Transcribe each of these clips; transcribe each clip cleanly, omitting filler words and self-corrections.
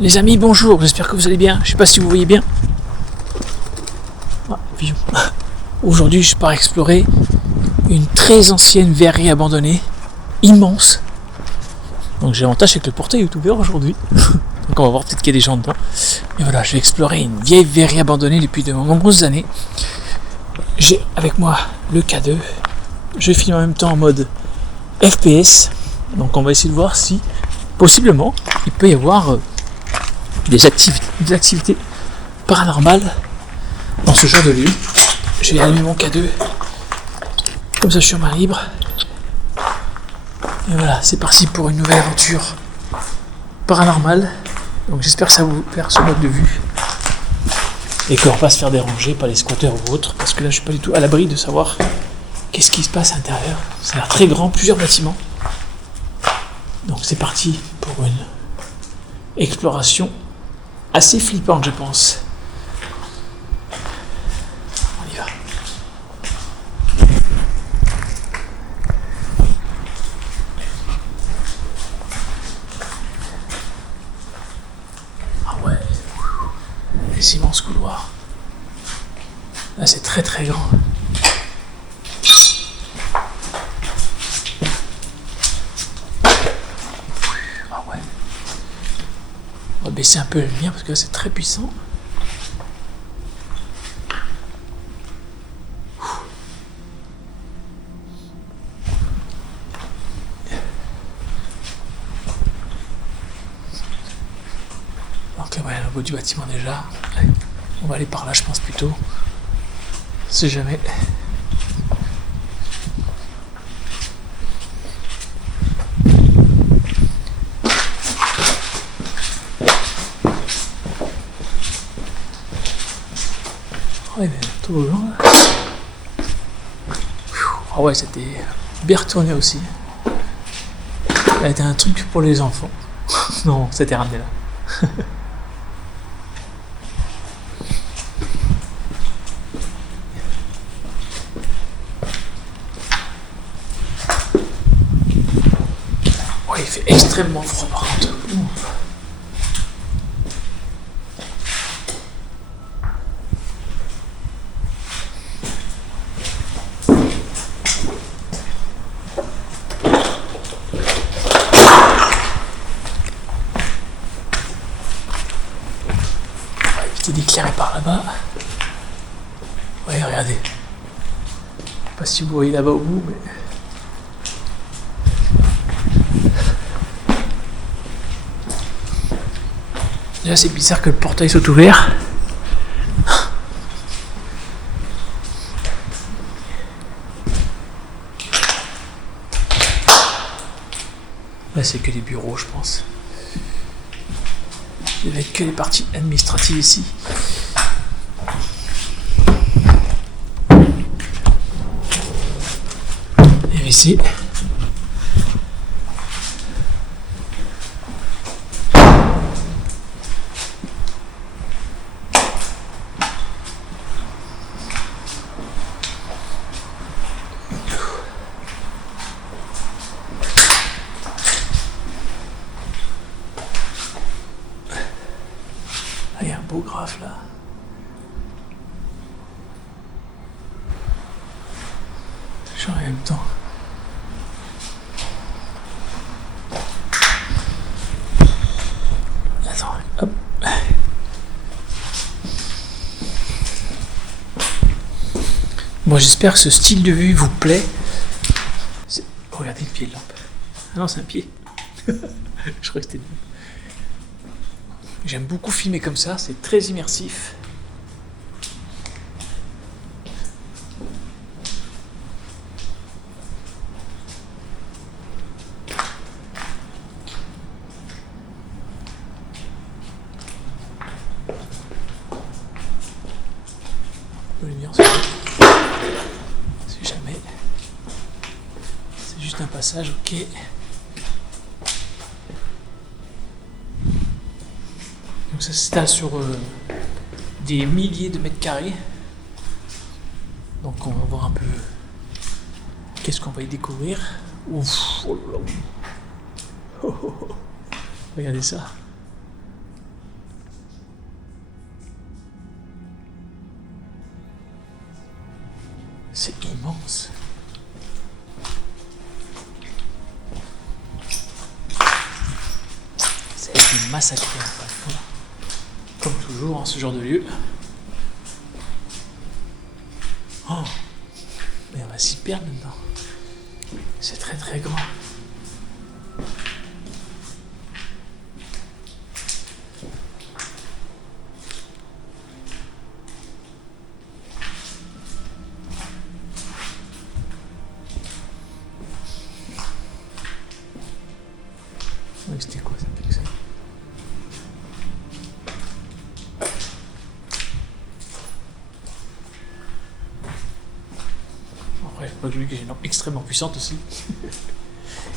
Les amis, bonjour, j'espère que vous allez bien. Je sais pas si vous voyez bien. Ah, aujourd'hui, je pars explorer une très ancienne verrerie abandonnée, immense. Donc j'ai l'avantage c'est que le portail est ouvert aujourd'hui. Donc on va voir peut-être qu'il y a des gens dedans. Et voilà, je vais explorer une vieille verrerie abandonnée depuis de nombreuses années. J'ai avec moi le K2. Je filme en même temps en mode FPS. Donc on va essayer de voir si, possiblement, il peut y avoir des activités paranormales dans ce genre de lieu. Je vais allumer mon K2. Comme ça je suis en main libre. Et voilà, c'est parti pour une nouvelle aventure paranormale. Donc j'espère que ça va vous plaire ce mode de vue. Et qu'on va pas se faire déranger par les squatteurs ou autres. Parce que là je suis pas du tout à l'abri de savoir qu'est-ce qui se passe à l'intérieur. Ça a l'air très grand, plusieurs bâtiments. Donc c'est parti pour une exploration assez flippante, je pense. On y va. Ah ouais. Les immenses couloirs. Là c'est très très grand. On va baisser un peu la lumière parce que là c'est très puissant. Donc là voilà le bout du bâtiment déjà. Allez, on va aller par là je pense plutôt. On sait jamais. Ouais, mais tout au long là. Ah ouais, c'était bien retourné aussi. Ça a été un truc pour les enfants. Non, c'était ramené là. Ouais, il fait extrêmement froid par contre. D'éclairer par là-bas. Ouais, regardez. Je sais pas si vous voyez là-bas au bout, mais. Déjà, c'est bizarre que le portail soit ouvert. Là, c'est que les bureaux, je pense. Il n'y avait que les parties administratives ici. Et ici. Ah, il y a un beau graphe là. Genre en même temps. Attends, hop. Bon, j'espère que ce style de vue vous plaît. Regardez le pied de lampe. Ah non, c'est un pied. Je crois que c'était. J'aime beaucoup filmer comme ça, c'est très immersif. Lumière, si jamais. C'est juste un passage, ok. Donc ça s'étale sur des milliers de mètres carrés. Donc on va voir un peu qu'est-ce qu'on va y découvrir. Ouf, oh là là. Oh, oh, oh. Regardez ça. immense. Ça a été massacré encore une fois. Comme toujours, en ce genre de lieu. Oh, mais on va s'y perdre maintenant. C'est très très grand. Oui, c'était quoi ça? Après, pas que j'ai une lampe extrêmement puissante aussi.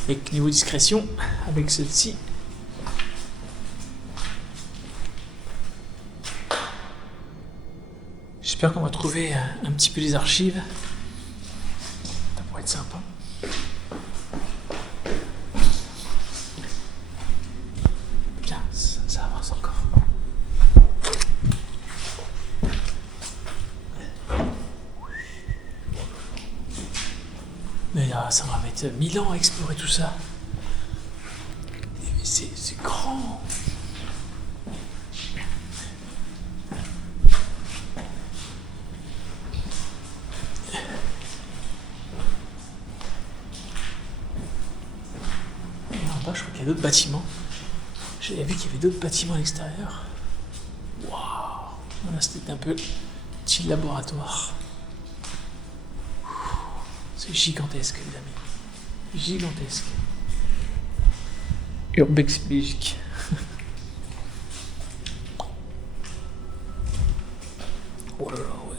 Et que niveau discrétion, avec celle-ci, j'espère qu'on va trouver un petit peu les archives. Ça pourrait être sympa. Putain, ça avance encore. Mais là, ça va mettre 1000 ans à explorer tout ça. Mais c'est grand. Et en bas, je crois qu'il y a d'autres bâtiments. J'avais vu qu'il y avait d'autres bâtiments à l'extérieur. Waouh! Voilà, c'était un peu petit laboratoire. C'est gigantesque, les amis. Gigantesque. Urbex Belgique. Oh là là, ouais.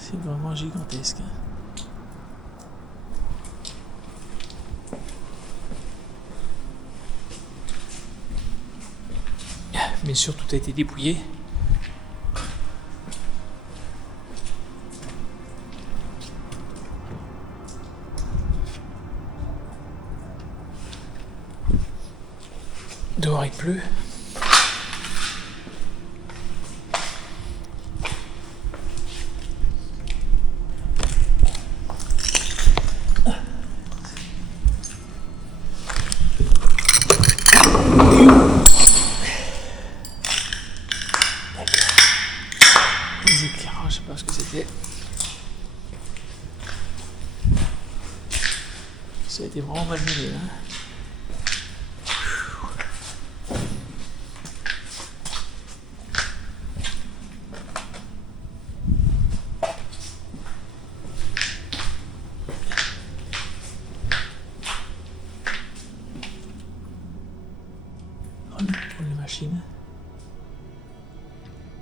C'est vraiment gigantesque. Bien sûr, tout a été dépouillé. Dehors il pleut. Les éclairages, je sais pas ce que c'était. Ça a été vraiment mal mené là. Pour la machine.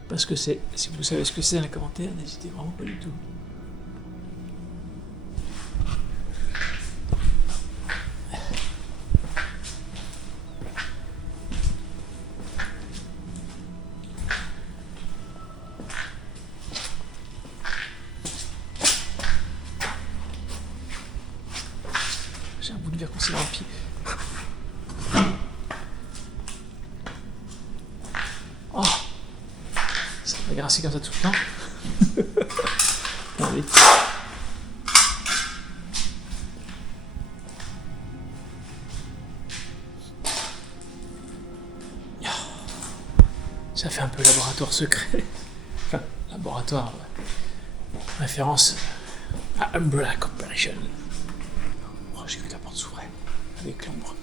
Parce que c'est, si vous savez ce que c'est dans les commentaires, n'hésitez vraiment pas du tout. J'ai un bout de verre coincé dans le pied. Oh, ça va grincer comme ça tout le temps. Non, vite. Ça fait un peu laboratoire secret. Enfin, laboratoire, ouais. Référence à Umbrella Corporation. Oh, j'ai vu que la porte s'ouvrait avec l'ombre.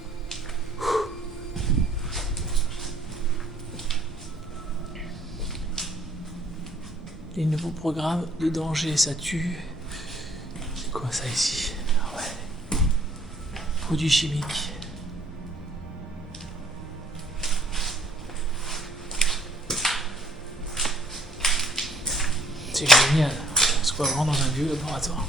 Les nouveaux programmes de danger, ça tue. C'est quoi ça ici? Ah ouais. Produits chimiques. C'est génial. Ce se voit vraiment dans un vieux laboratoire.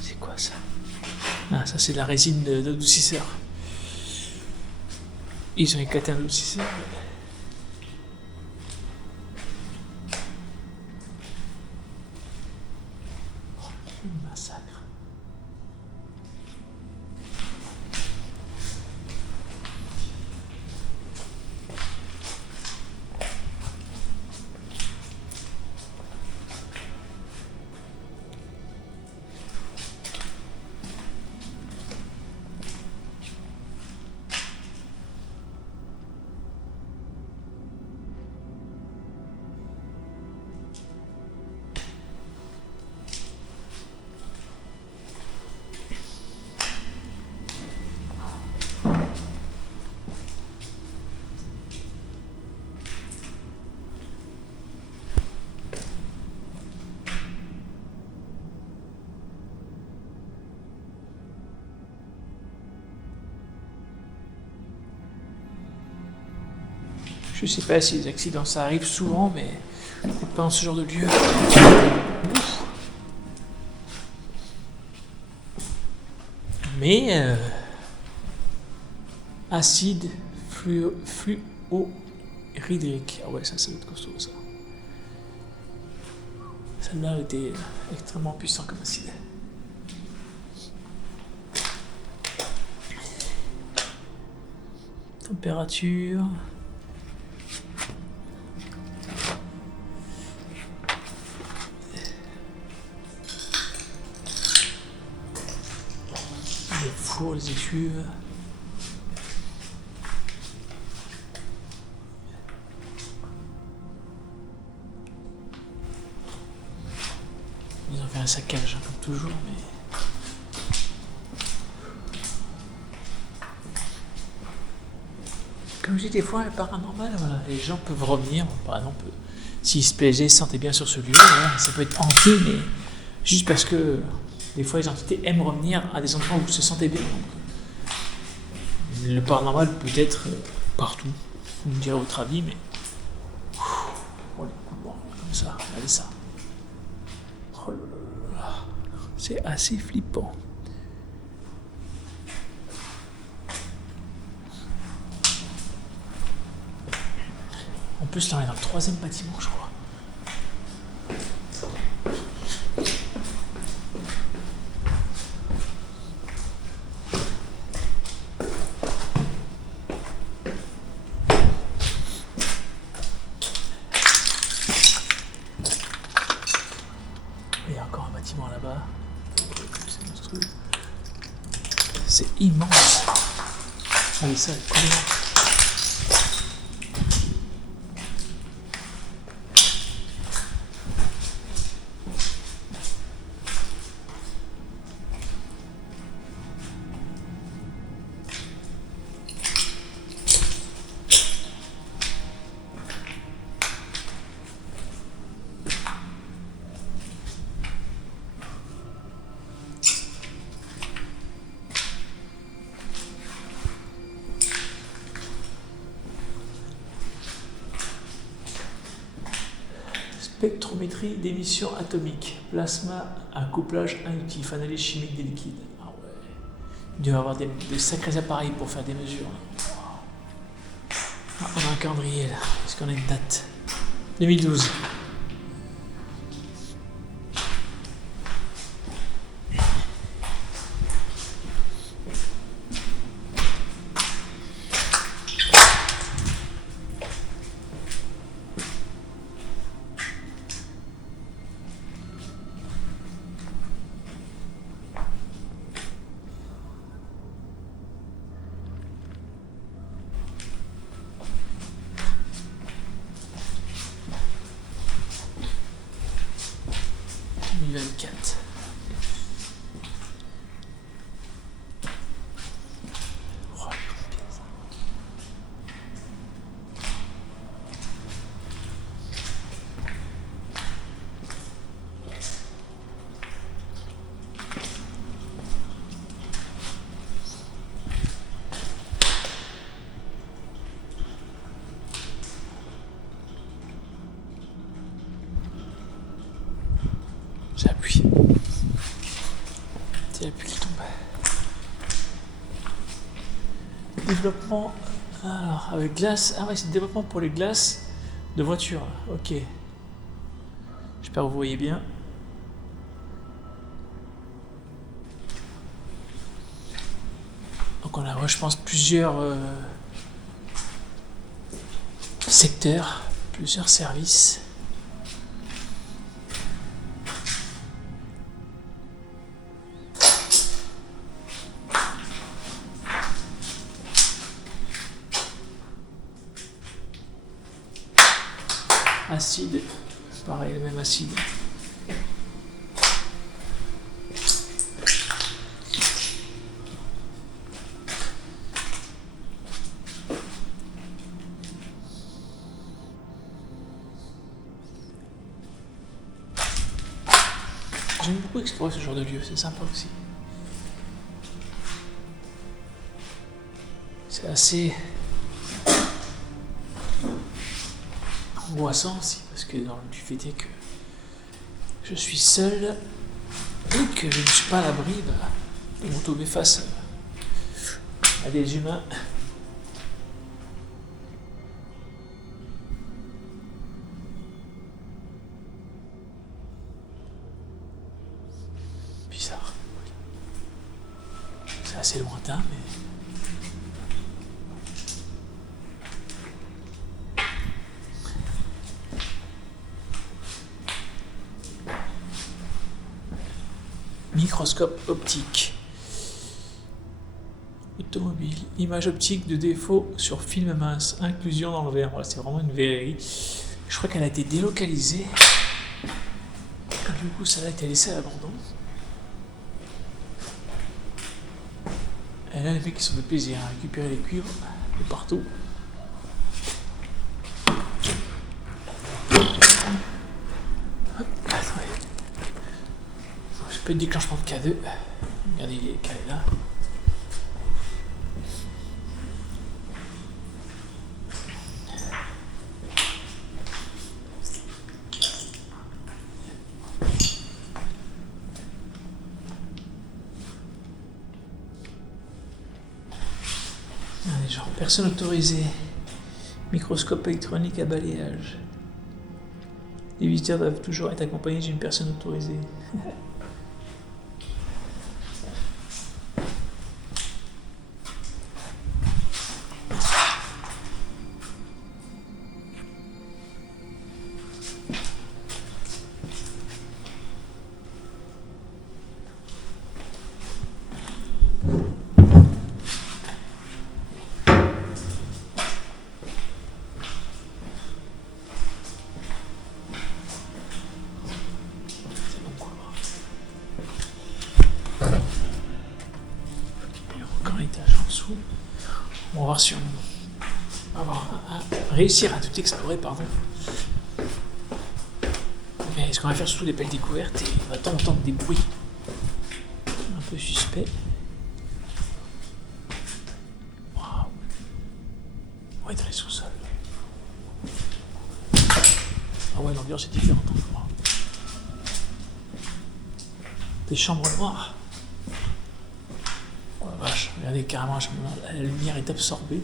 C'est quoi ça? Ah, ça c'est de la résine d'adoucisseur. Ils ont éclaté un adoucisseur. Oh, le massacre. Je sais pas si les accidents ça arrive souvent, mais pas dans ce genre de lieu. Mais acide fluorhydrique. Ah ouais, ça doit être costaud ça. Celle-là était extrêmement puissant comme acide. Température. Les fours, les étuves. Ils ont fait un saccage, hein, comme toujours, mais. Comme je dis, des fois, le paranormal, voilà, les gens peuvent revenir. Par exemple, s'ils se plaisaient, se sentaient bien sur ce lieu, voilà, ça peut être hanté, mais juste parce que des fois, les entités aiment revenir à des endroits où ils se sentaient bien. Donc, le paranormal peut être partout. Vous me direz votre avis, mais. Oh, les couloirs, comme ça, regardez ça. Oh là là là. C'est assez flippant. En plus, là, on est dans le 3e bâtiment, je crois. Il y a encore un bâtiment là-bas. C'est monstrueux. C'est immense. Ah oui, ça, comment? Spectrométrie d'émission atomique, plasma à couplage inductif, analyse chimique des liquides. Ah ouais. Il doit y avoir des sacrés appareils pour faire des mesures. Ah, on a un calendrier là, est-ce qu'on a une date? 2012. C'est la pluie. C'est la pluie qui tombe. Développement. Alors, avec glace. Ah ouais, c'est le développement pour les glaces de voiture. Ok. J'espère que vous voyez bien. Donc on a, je pense, plusieurs secteurs, plusieurs services. Acide, pareil, le même acide. J'aime beaucoup explorer ce genre de lieu, c'est sympa aussi. C'est assez angoissant aussi, parce que du fait est que je suis seul et que je ne suis pas à l'abri de me retrouver face à des humains. Bizarre. C'est assez lointain, mais... Microscope optique. Automobile. Image optique de défaut sur film mince. Inclusion dans le verre. Voilà, c'est vraiment une verrerie. Je crois qu'elle a été délocalisée. Du coup, ça a été laissé à l'abandon. Et là, les mecs qui sont fait plaisir à récupérer les cuivres de partout. Hop, attendez. J'ai pas eu de déclenchement de K2. Regardez, il est calé là. Allez, genre, personne autorisée. Microscope électronique à balayage. Les visiteurs doivent toujours être accompagnés d'une personne autorisée. On va voir si on va réussir à tout explorer, pardon. Mais ce qu'on va faire surtout des belles découvertes et on va entendre des bruits un peu suspects. Waouh. On va être dans les sous-sols. Ah ouais, l'ambiance est différente encore. Des chambres noires. Oh la vache, regardez carrément, la lumière est absorbée.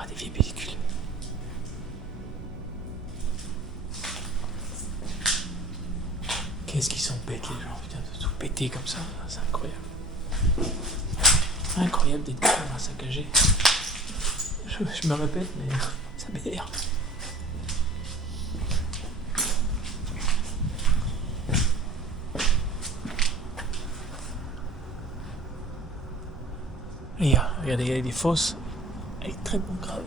Ah, des vieilles pellicules. Qu'est-ce qu'ils sont bêtes les gens, putain, de tout péter comme ça, c'est incroyable. Incroyable d'être comme un saccagé. Je me répète, mais ça m'énerve. Regardez, il y a des fosses extrêmement graves.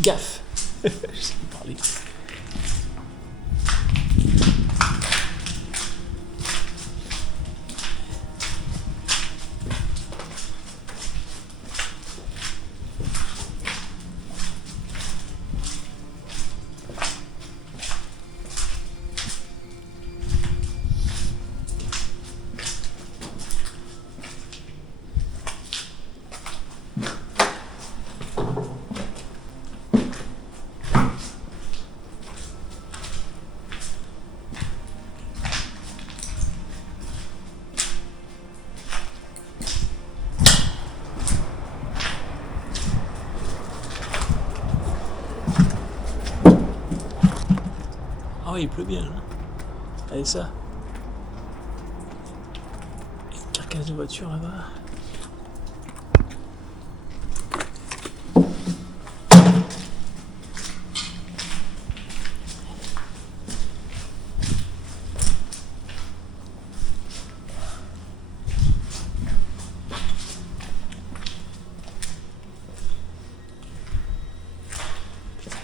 Gaffe. Je sais plus parler. ouais, il pleut bien là. Allez ça. Une carcasse de voiture là-bas.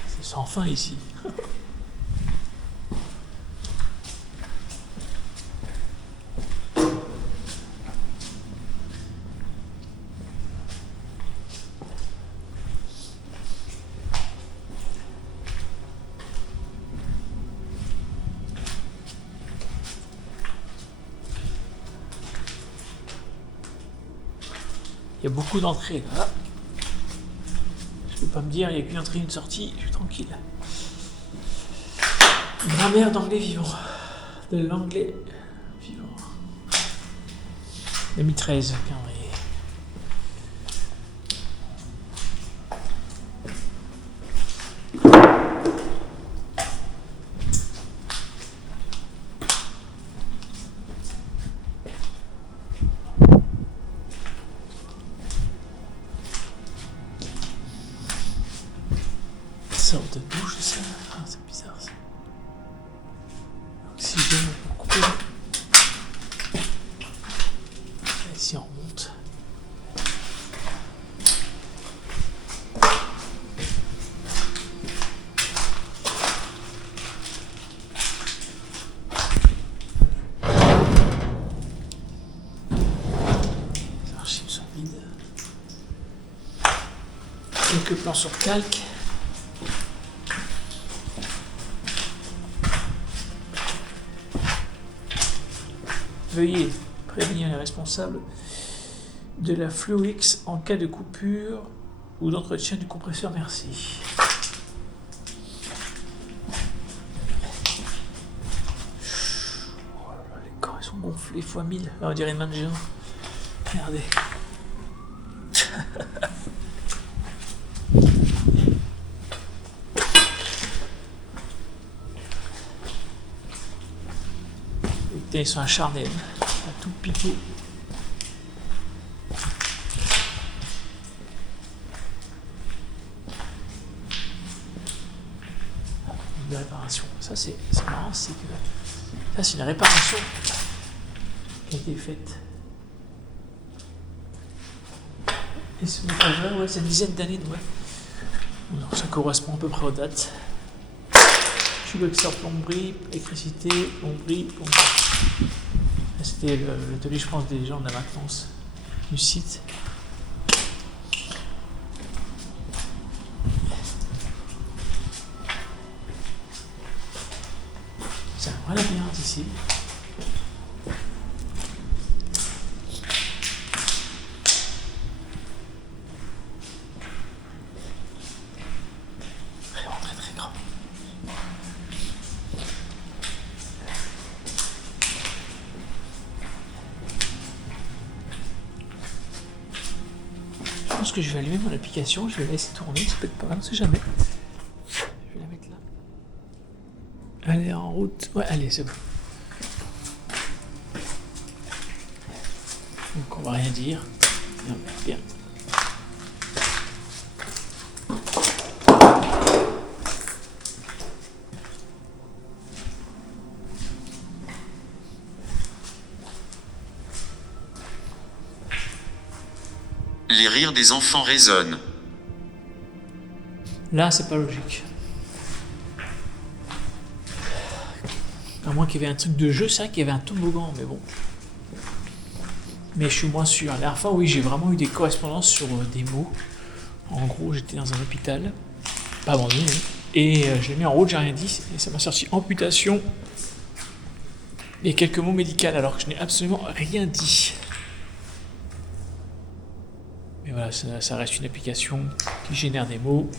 C'est sans fin ici. Il y a beaucoup d'entrées là. Je peux pas me dire, il n'y a qu'une entrée et une sortie, je suis tranquille. Grammaire d'anglais vivant. De l'anglais vivant. 2013, calendrier. Sorte de douche, ça. Ah, c'est bizarre ça. Oxygène pour couper. Et si on remonte. Les archives sont vides. Quelques plans sur calque. Veuillez prévenir les responsables de la Fluix en cas de coupure ou d'entretien du compresseur, merci. Oh là là, les corps ils sont gonflés fois 1000. Là, on dirait une main de géant. Regardez. Putain, ils sont acharnés, à tout piquer. Une réparation. Ça c'est marrant, c'est que ça c'est une réparation qui a été faite. Et ce métrage-là, ouais, c'est une dizaine d'années, ouais. Donc ça correspond à peu près aux dates. Tube extérieur plomberie, électricité, plomberie. C'était l'atelier, je pense, des gens de la maintenance du site. C'est un vrai labyrinthe ici. Vraiment très très grand. Je pense que je vais allumer mon application, je vais la laisser tourner, ça peut être pas mal, on sait jamais. Je vais la mettre là. Allez, en route. Ouais, allez, c'est bon. Donc on va rien dire. Non, bien. Les rires des enfants résonnent. Là, c'est pas logique. À moins qu'il y avait un truc de jeu, c'est vrai qu'il y avait un toboggan, mais bon. Mais je suis moins sûr. La dernière fois, oui, j'ai vraiment eu des correspondances sur des mots. En gros, j'étais dans un hôpital, pas abandonné, hein, et je l'ai mis en route, j'ai rien dit, et ça m'a sorti amputation et quelques mots médicaux, alors que je n'ai absolument rien dit. Mais voilà, ça reste une application qui génère des mots.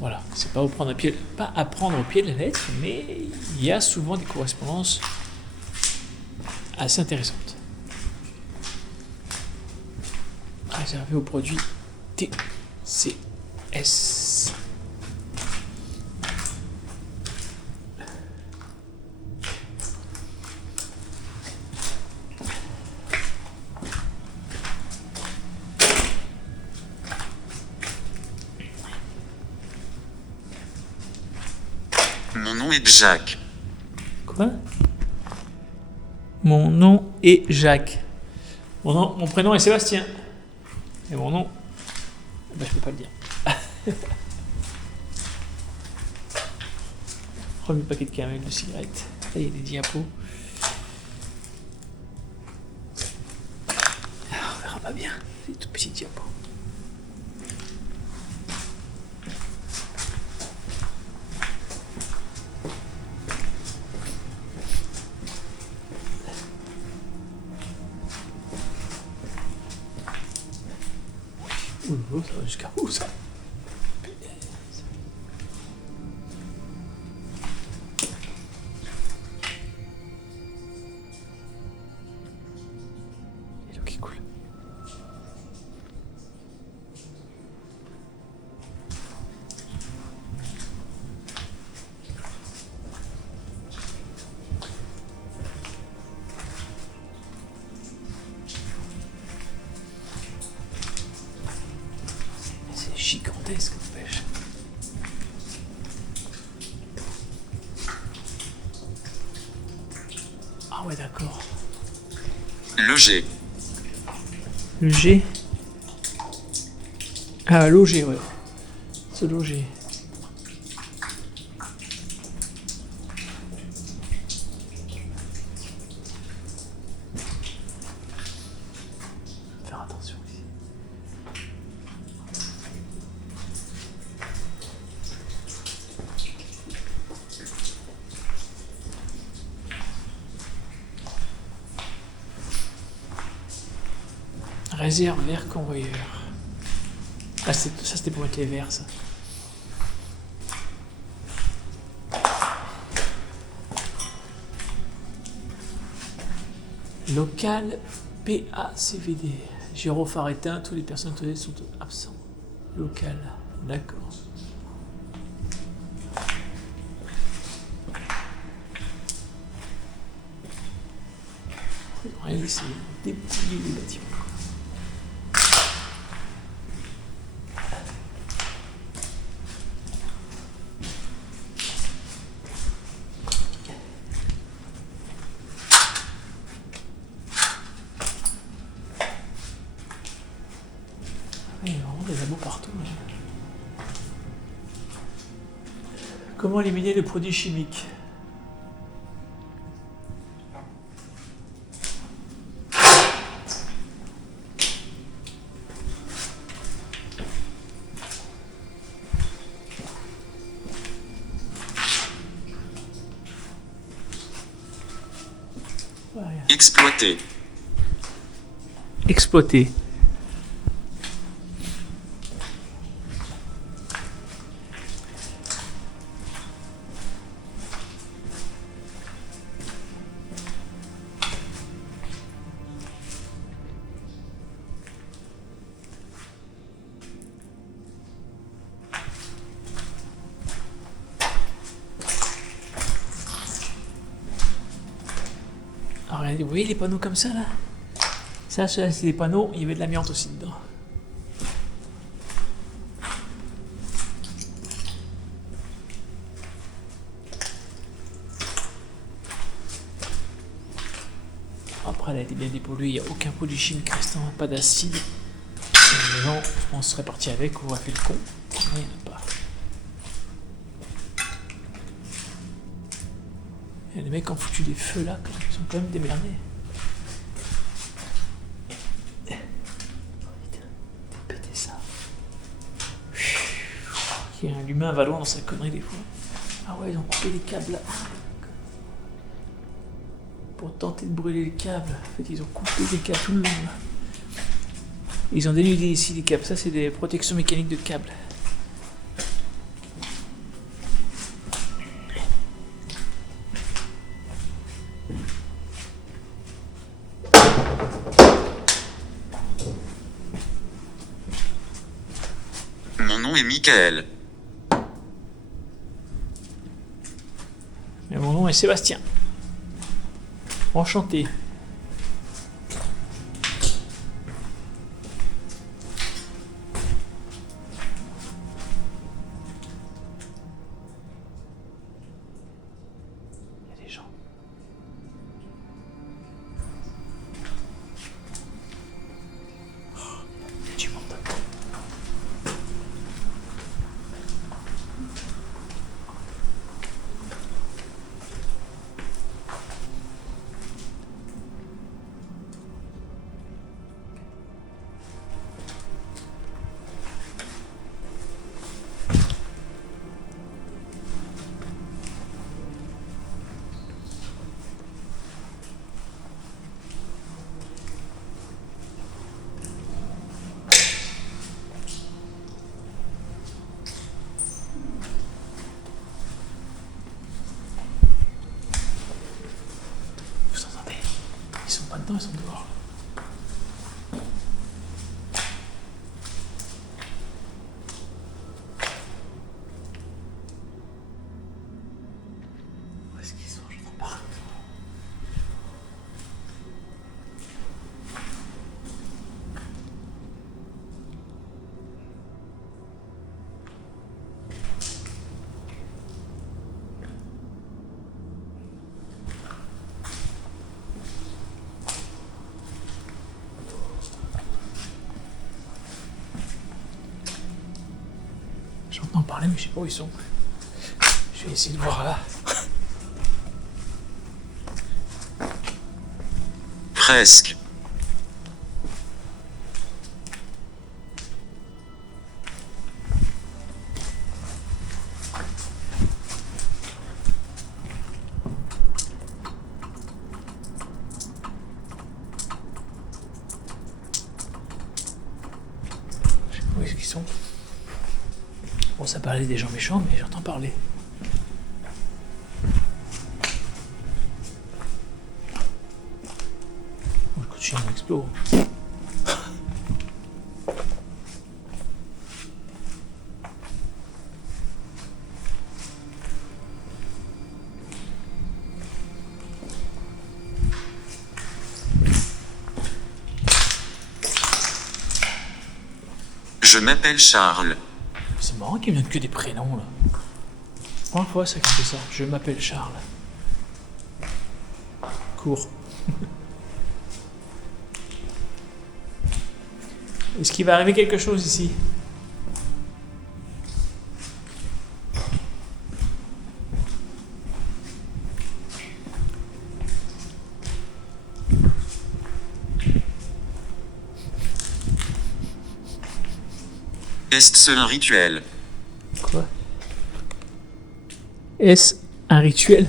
Voilà, c'est pas à prendre au pied de la lettre, mais il y a souvent des correspondances assez intéressantes. Réservé aux produits TCS. Mon nom est Jacques. Quoi? Mon nom est Jacques. Mon prénom est Sébastien. Et mon nom... je peux pas le dire. Premier paquet de caramel de cigarettes. Là, il y a des diapos. On verra pas bien. C'est des tout petits diapos. Ouh, ça va jusqu'à où ça? Il y a l'eau qui coule. C'est gigantesque, n'empêche. Ah ouais, d'accord. Loger. Le G. Ah, loger, ouais. Se loger. Faire attention ici. Réserve verre convoyeur. Ah, ça c'était pour mettre les verres, ça. Local PACVD. Gyrophare éteint, toutes les personnes autorisées sont absents. Local, d'accord. Ils ont rien laissé, des petits bâtiments. Il y a vraiment des labos partout. Là. Comment éliminer les produits chimiques? Ouais, Exploiter. exploiter. Alors, regardez, vous voyez les panneaux comme ça là? Ça, c'est des panneaux, il y avait de l'amiante aussi dedans. Après, elle a été bien dépolluée, il n'y a aucun produit chimique restant, pas d'acide. Les gens, on serait parti avec, on aurait fait le con. Mais il n'y en a pas. Et les mecs ont foutu des feux là, ils sont quand même démerdés. Péter ça. Il y a un humain va loin dans sa connerie des fois. Ah ouais, ils ont coupé les câbles là. Pour tenter de brûler les câbles. En fait, ils ont coupé les câbles tout le long là. Ils ont dénudé ici les câbles. Ça, c'est des protections mécaniques de câbles. Mon nom est Michael. Et mon nom est Sébastien. Enchanté. Attends, ils sont dehors. Où est-ce qu'ils sont? J'entends pas. J'entends parler, mais je sais pas où ils sont. Je vais essayer de voir là. Presque. Je sais pas où est-ce qu'ils sont. Bon, ça parlait des gens méchants, mais j'entends parler. Bon, le coup de chien explose. Je m'appelle Charles. C'est marrant qu'ils me donnent que des prénoms là. Première fois ça qui fait ça. Je m'appelle Charles. Cours. Est-ce qu'il va arriver quelque chose ici? Est-ce un rituel? Quoi? Est-ce un rituel?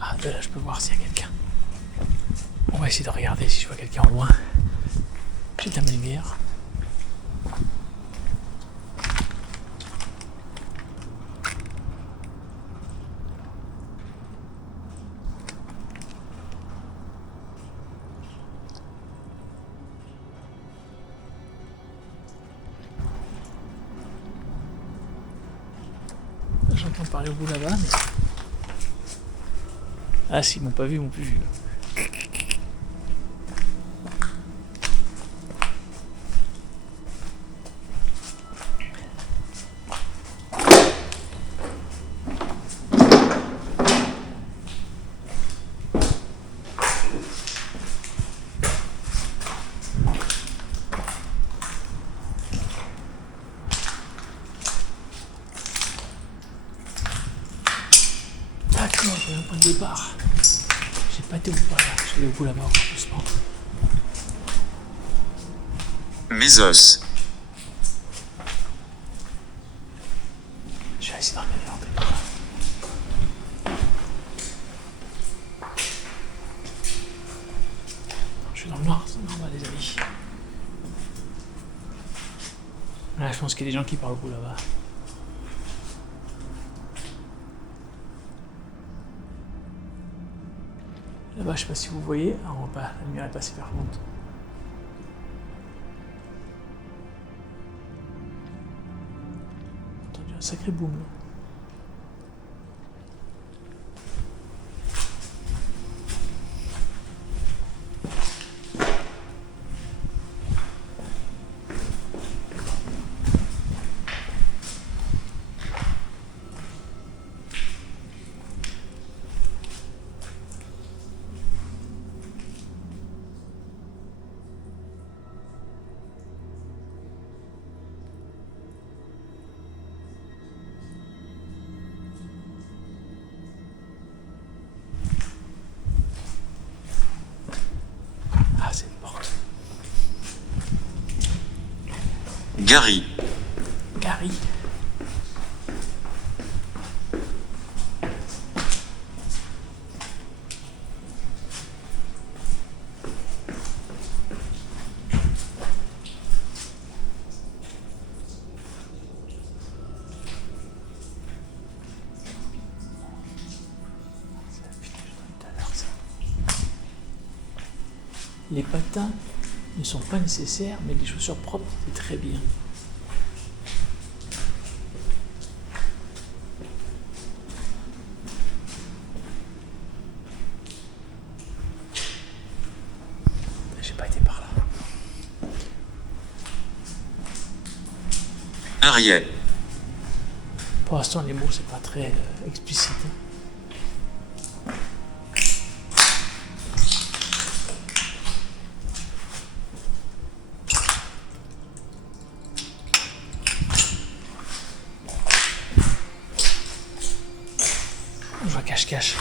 Ah, de là, je peux voir s'il y a quelqu'un. On va essayer de regarder si je vois quelqu'un au loin. J'éteins ma lumière. J'entends parler au bout là-bas, mais... Ah, s'ils m'ont pas vu, ils m'ont plus vu. D'accord, j'ai un point de départ. J'ai pas été au bout là, je suis allé au bout là-bas, doucement. Mes os. Je vais essayer de regarder l'entrée par là. Je suis dans le noir, c'est normal les amis. Là, je pense qu'il y a des gens qui parlent au bout là-bas. Là-bas, je sais pas si vous voyez. Ah, on voit pas, la lumière est pas super forte. J'ai entendu un sacré boom là. Ah, c'est une porte. Gary. Gary. Les patins ne sont pas nécessaires, mais les chaussures propres, c'est très bien. J'ai pas été par là. Ariel. Pour l'instant, les mots, c'est pas très explicite. Je vois cache-cache.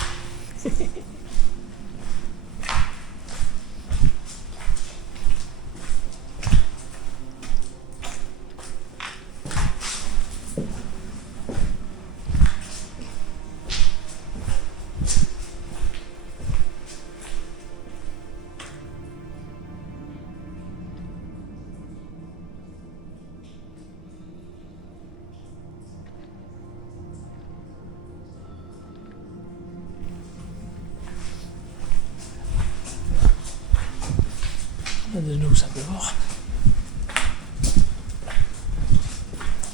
De nous, ça peut voir.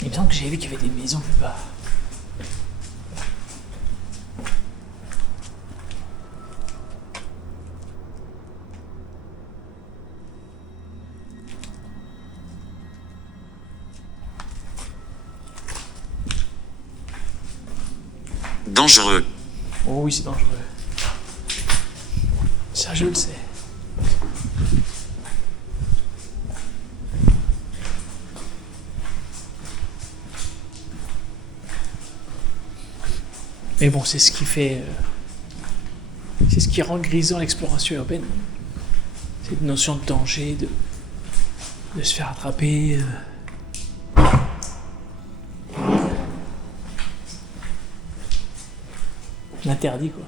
Il me semble que j'ai vu qu'il y avait des maisons plus bas. Dangereux. Oh oui, c'est dangereux. Ça, je le sais. Mais bon, c'est ce qui fait. C'est ce qui rend grisant l'exploration urbaine. Cette notion de danger, de se faire attraper. L'interdit, quoi.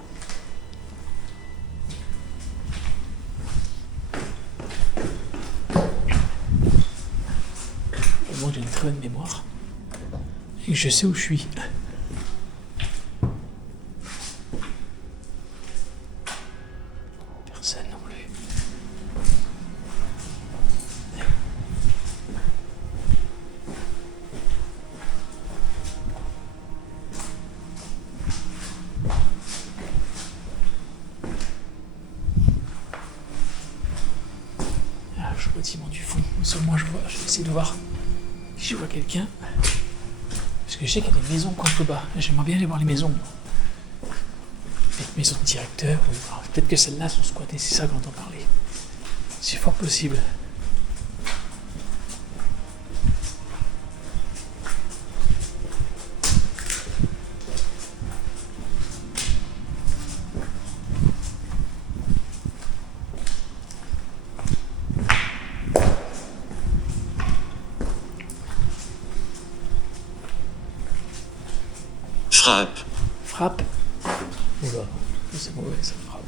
Au moins, j'ai une très bonne mémoire. Et que je sais où je suis. Personne non plus. Ah, je vois le bâtiment du fond. Seulement, je vais essayer de voir si je vois quelqu'un. Parce que je sais qu'il y a des maisons contrebas. J'aimerais bien aller voir les maisons. Peut-être maisons de directeur. Peut-être que celles-là sont squattées. C'est ça qu'on entend parler. C'est fort possible. Frappe. Frappe. Oula, c'est mauvais, ça frappe.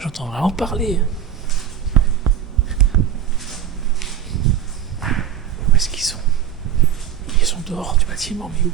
J'entends vraiment parler. Où est-ce qu'ils sont? Ils sont dehors du bâtiment, mais où?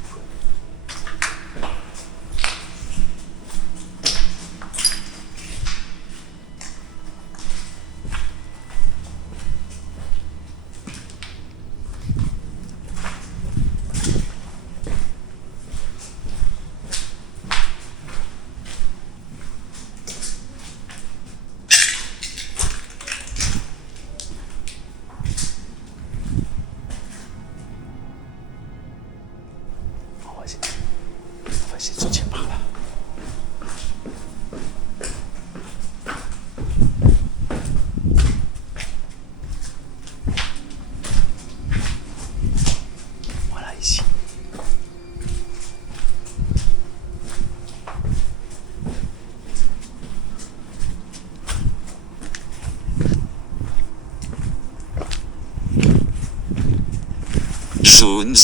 Jones.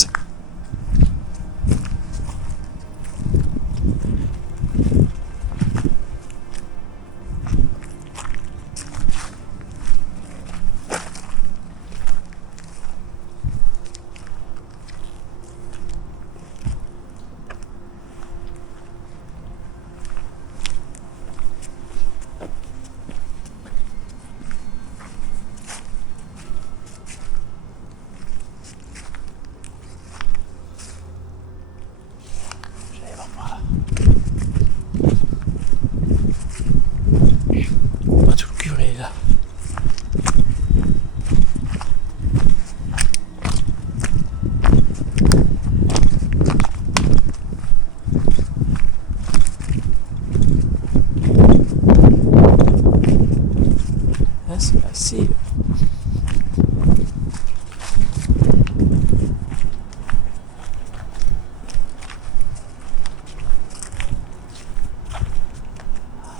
J'allais voir par là. Pas tout le curé là. Là c'est assez.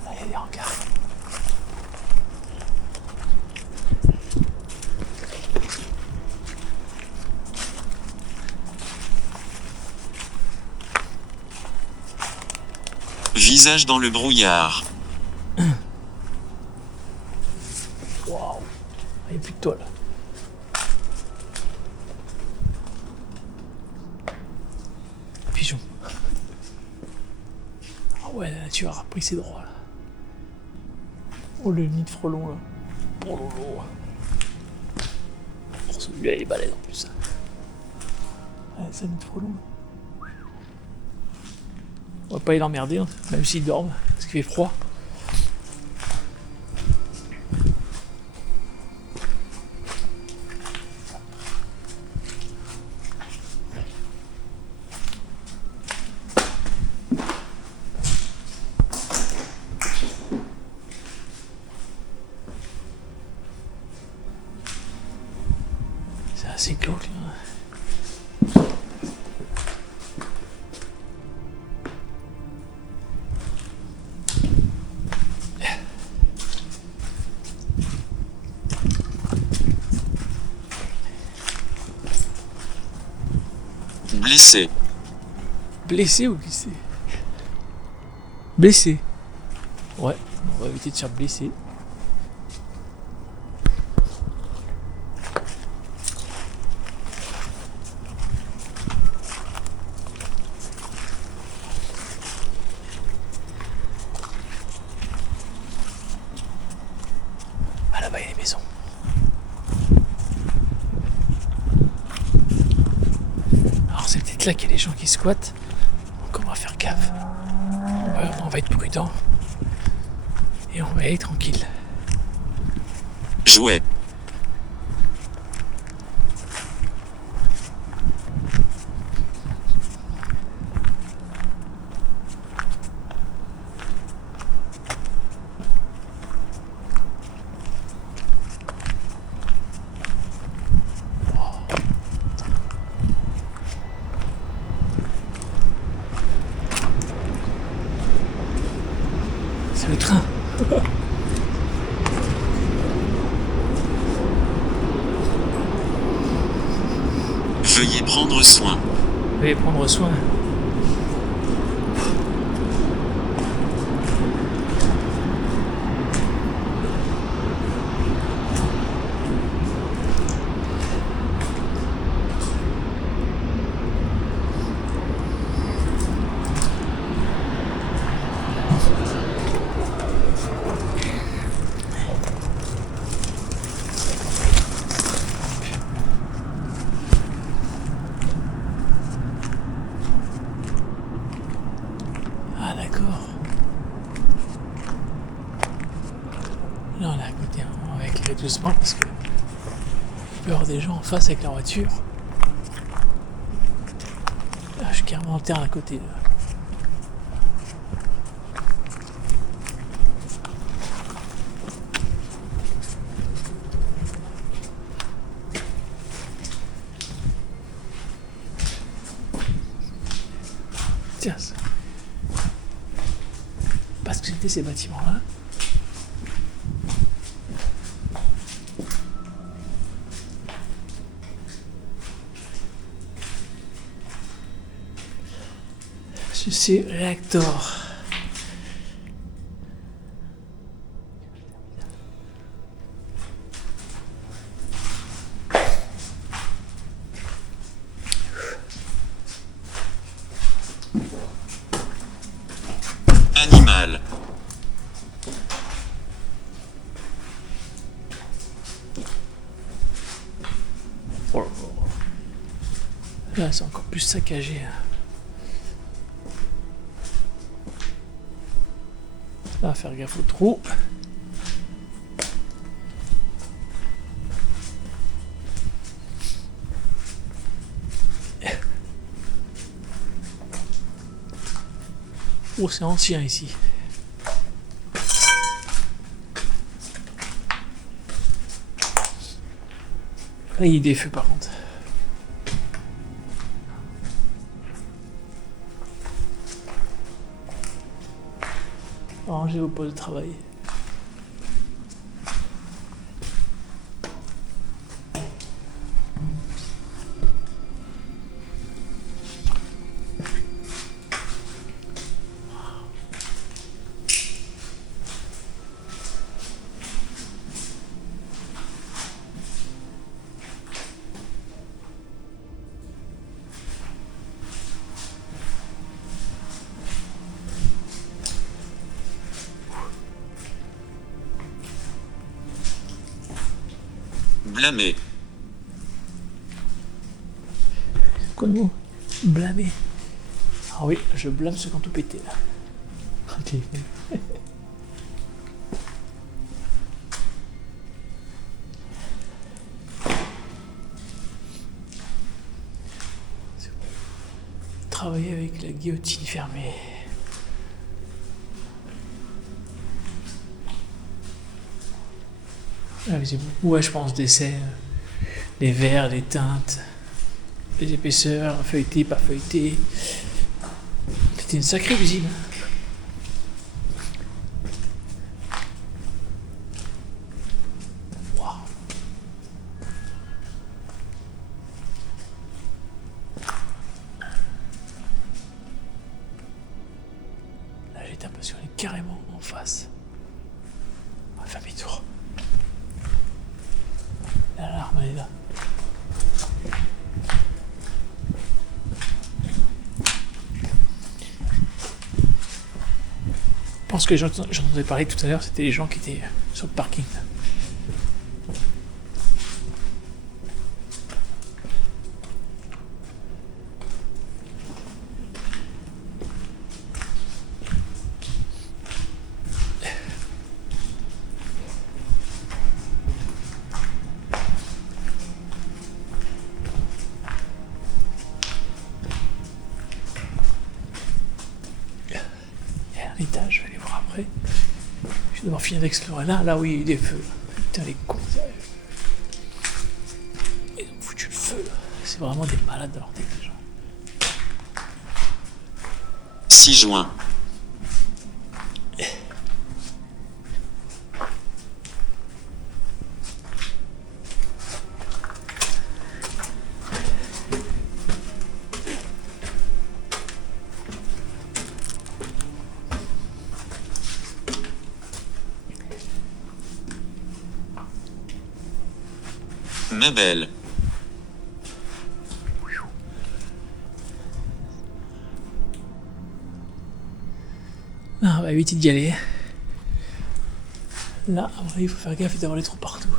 Là il y a des hangars. Visage dans le brouillard. Waouh, il n'y a plus de toile. Pigeon. Ah ouais, la nature a repris ses droits là. Oh le nid de frelon là. Oh lolo. Oh celui-là il est balèze en plus. Ouais, c'est un nid de frelon là. On va pas y l'emmerder, hein, même s'il dorment, parce qu'il fait froid. C'est assez glauque là. Blessé. Blessé ou glissé? Blessé. Ouais, on va éviter de se faire blesser. Ah là-bas il y a des maisons. Alors c'est peut-être là qu'il y a des gens qui squattent. Donc on va faire gaffe. On va être prudent. Et on va aller tranquille. Jouet. C'est le train. Veuillez prendre soin. Veuillez prendre soin. Ah d'accord. Là on est à côté, hein. On va éclairer doucement parce que il peut y avoir des gens en face avec leur voiture. Là je suis carrément en terre à côté. Là. Tiens, ça. Parce que c'était ces bâtiments-là. C'est Reactor. Animal. Oh. Là, c'est encore plus saccagé. Là, faire gaffe au trou. Oh, c'est ancien ici. Là, il y a des feux par contre. Rangez vos postes de travail. Blâmer. Quoi de mot? Blâmer. Ah oui, je blâme ceux qui ont tout pété là. Ok. Travailler avec la guillotine fermée. Ah, mais c'est beaucoup, ouais, je pense, d'essais. Les verres, les teintes, les épaisseurs, feuilleté, pas feuilleté. C'était une sacrée usine. Waouh. Là, j'étais impressionné carrément en face. On va faire demi-tour. L'alarme, elle est là. Je pense que j'entendais parler tout à l'heure, c'était les gens qui étaient sur le parking. Étage, je vais aller voir après. Je vais devoir finir d'explorer là où il y a eu des feux. Putain, les cons. Ils ont foutu le feu. C'est vraiment des malades dans leur tête, les gens. 6 juin. Mabel. Ah, bah, éviter d'y aller. Là, à mon avis, il faut faire gaffe et d'avoir les trous partout.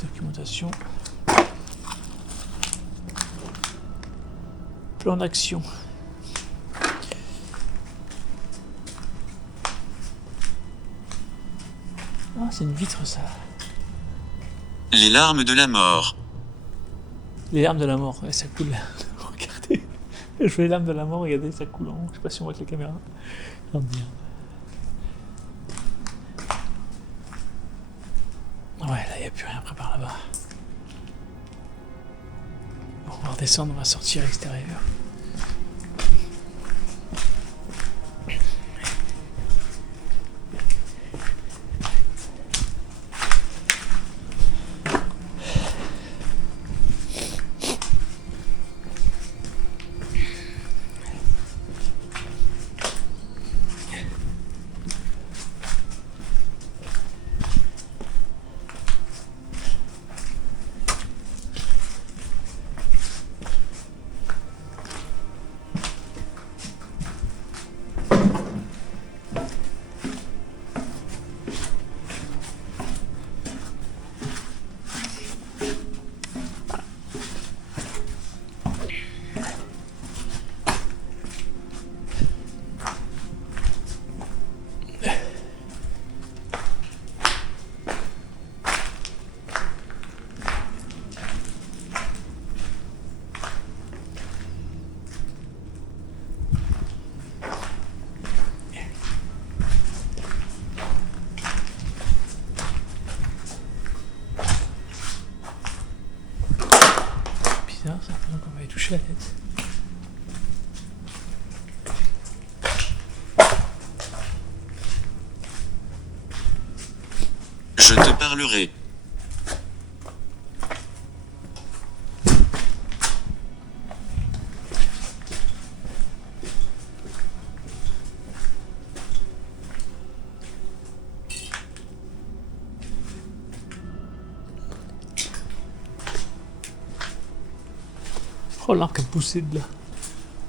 Documentation. Plan d'action. Ah, c'est une vitre ça. Les larmes de la mort. Les larmes de la mort, ouais, ça coule. Regardez. Je fais les larmes de la mort, regardez, ça coule. Je sais pas si on voit avec la caméra. Oh merde. Ouais, là, il n'y a plus rien après par là-bas. Bon, on va redescendre, on va sortir à l'extérieur. Bizarre, ça, pendant qu'on m'avait touché la tête. Je te parlerai. Oh, l'arbre qui a poussé de là.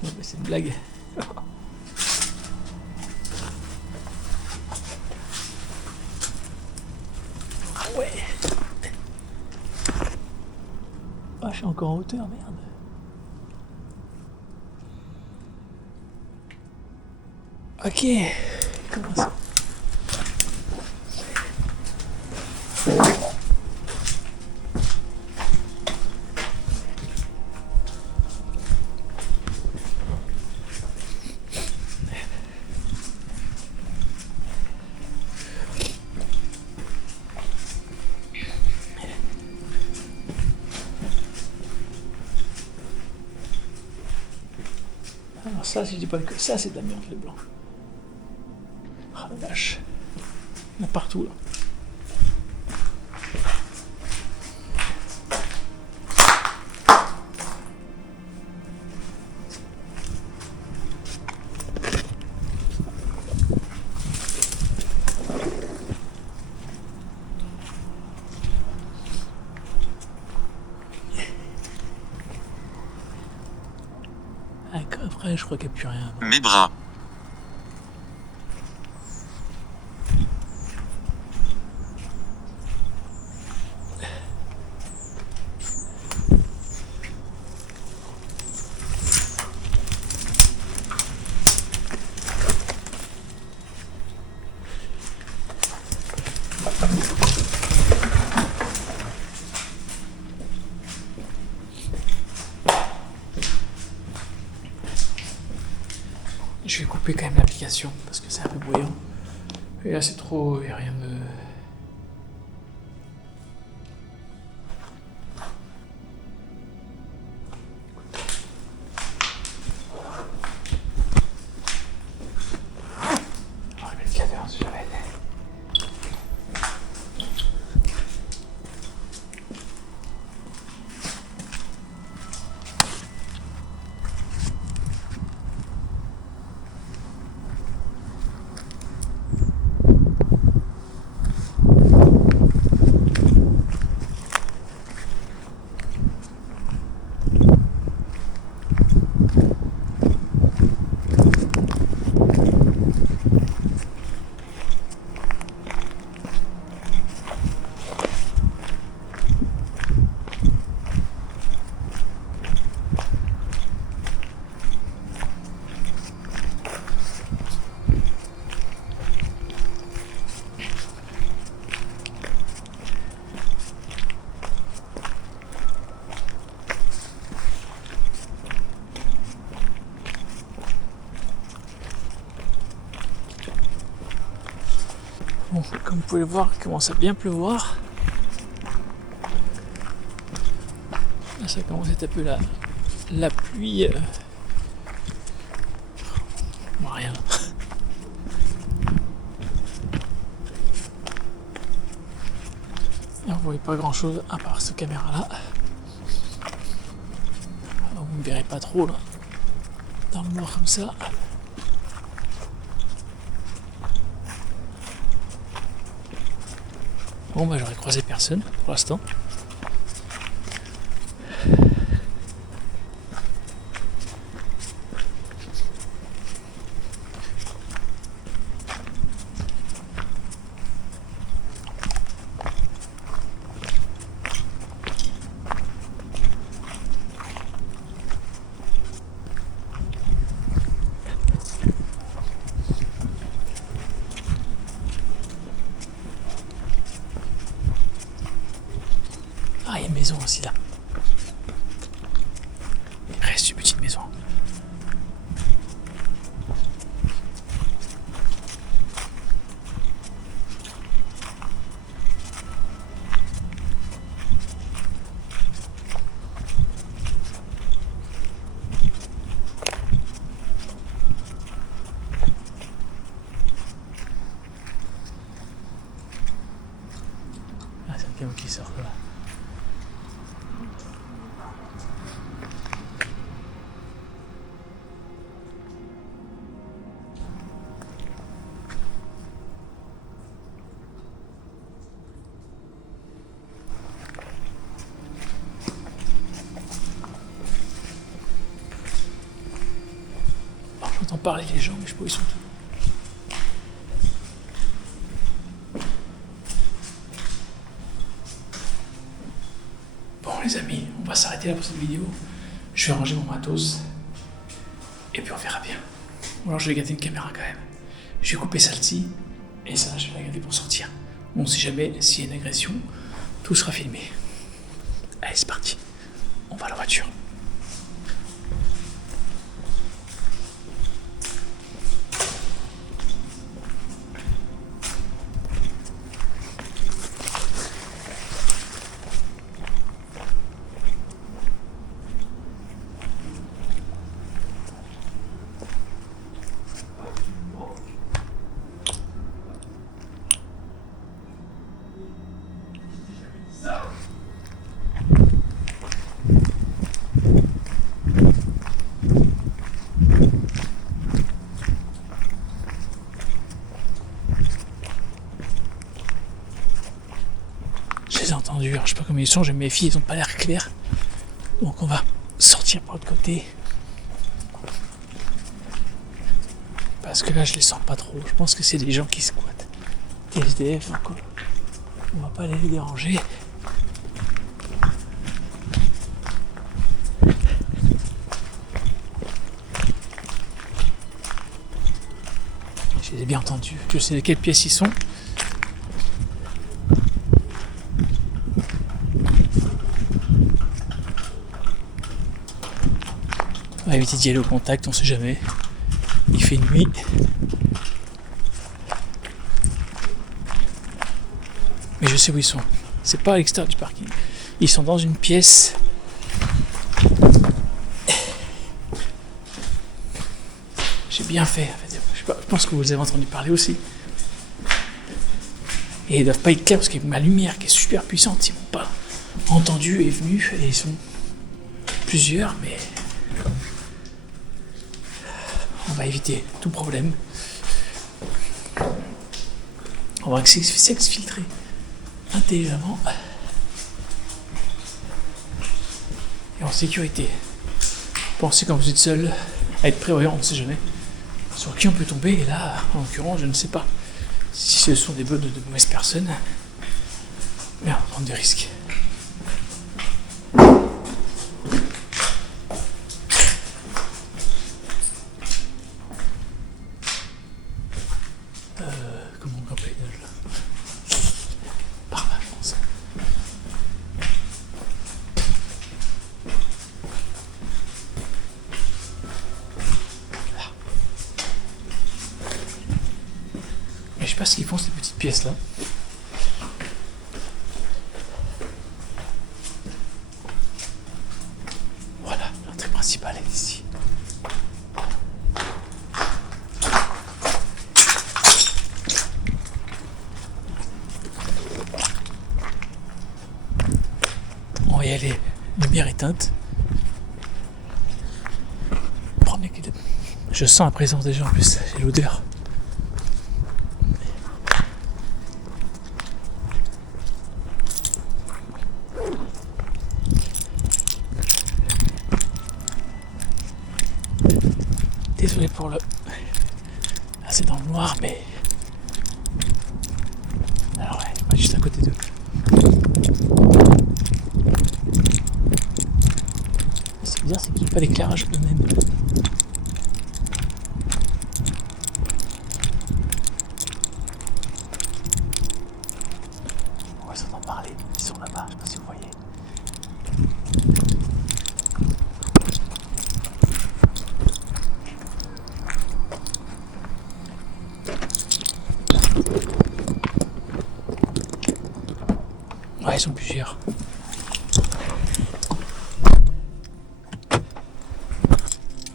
Non, mais c'est une blague. Ouais. Ah, je suis encore en hauteur, merde. Ok. Comment ça? Alors ça, si je dis pas que ça, c'est de l'amiante, le blanc. Ah la vache. Il y en a partout, là. Après, je crois qu'il n'y a plus rien. Mes bras. Je vais couper quand même l'application parce que c'est un peu bruyant. Et là, c'est trop. Il n'y a rien de. Bon, comme vous pouvez le voir, il commence à bien pleuvoir. Là, ça commence à être un peu la pluie. Bon, rien. Et on ne voyait pas grand chose à part cette caméra là. Alors, vous ne me verrez pas trop là, dans le noir comme ça. Bon bah j'aurais croisé personne pour l'instant. Ah, il y a une maison aussi là. Il reste une petite maison. Ah, c'est un camion qui sort là. J'entends parler les gens, mais je sais pas où ils sont tous. Bon les amis, on va s'arrêter là pour cette vidéo. Je vais ranger mon matos. Et puis on verra bien. Ou alors je vais garder une caméra quand même. Je vais couper celle-ci. Et ça, je vais la garder pour sortir. Bon, si jamais, s'il y a une agression, tout sera filmé. Allez, c'est parti. On va à la voiture. Je les ai entendus, alors je sais pas comment ils sont, j'aime mes filles, ils ont pas l'air clairs. Donc on va sortir par l'autre côté. Parce que là je les sens pas trop, je pense que c'est des gens qui squattent. Des SDF, donc on va pas aller les déranger. Je les ai bien entendus, je sais de quelle pièce ils sont. On va éviter d'y aller au contact, on sait jamais. Il fait nuit. Mais je sais où ils sont. C'est pas à l'extérieur du parking. Ils sont dans une pièce. J'ai bien fait. Je pense que vous avez entendu parler aussi. Et ils doivent pas être clairs parce que ma lumière qui est super puissante, ils m'ont pas entendu et venu. Et ils sont plusieurs, mais on va éviter tout problème. On va s'exfiltrer intelligemment et en sécurité. Pensez quand vous êtes seul à être prévoyant, on ne sait jamais sur qui on peut tomber. Et là, en l'occurrence, je ne sais pas si ce sont des bonnes ou de mauvaises personnes, mais on va prendre des risques. Comment on campe là? Par là, je pense. Mais je pas ce qu'ils font ces petites pièces là. Voilà, l'entrée principale est ici. On va y aller, lumière éteinte. Je sens la présence des gens en plus, j'ai l'odeur. Désolé pour le... Là c'est dans le noir mais... Alors ouais, pas juste à côté d'eux. C'est bizarre, c'est qu'ils n'ont pas d'éclairage eux-mêmes. On va s'en parler, ils sont là-bas, je sais pas si vous voyez. Ouais, ils sont plusieurs.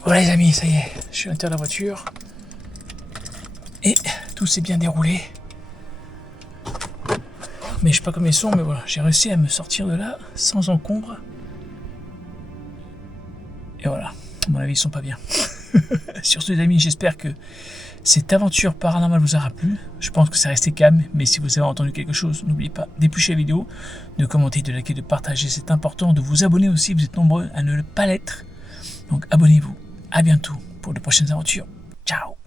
Voilà les amis, ça y est, je suis à l'intérieur de la voiture. Et tout s'est bien déroulé. Mais je sais pas comment ils sont, mais voilà, j'ai réussi à me sortir de là sans encombre. Et voilà, à mon avis, ils sont pas bien. Sur ce les amis, j'espère que cette aventure paranormale vous aura plu. Je pense que ça restait calme, mais si vous avez entendu quelque chose, n'oubliez pas d'éplucher la vidéo, de commenter, de liker, de partager, c'est important, de vous abonner aussi, vous êtes nombreux à ne pas l'être. Donc abonnez-vous, à bientôt pour de prochaines aventures. Ciao.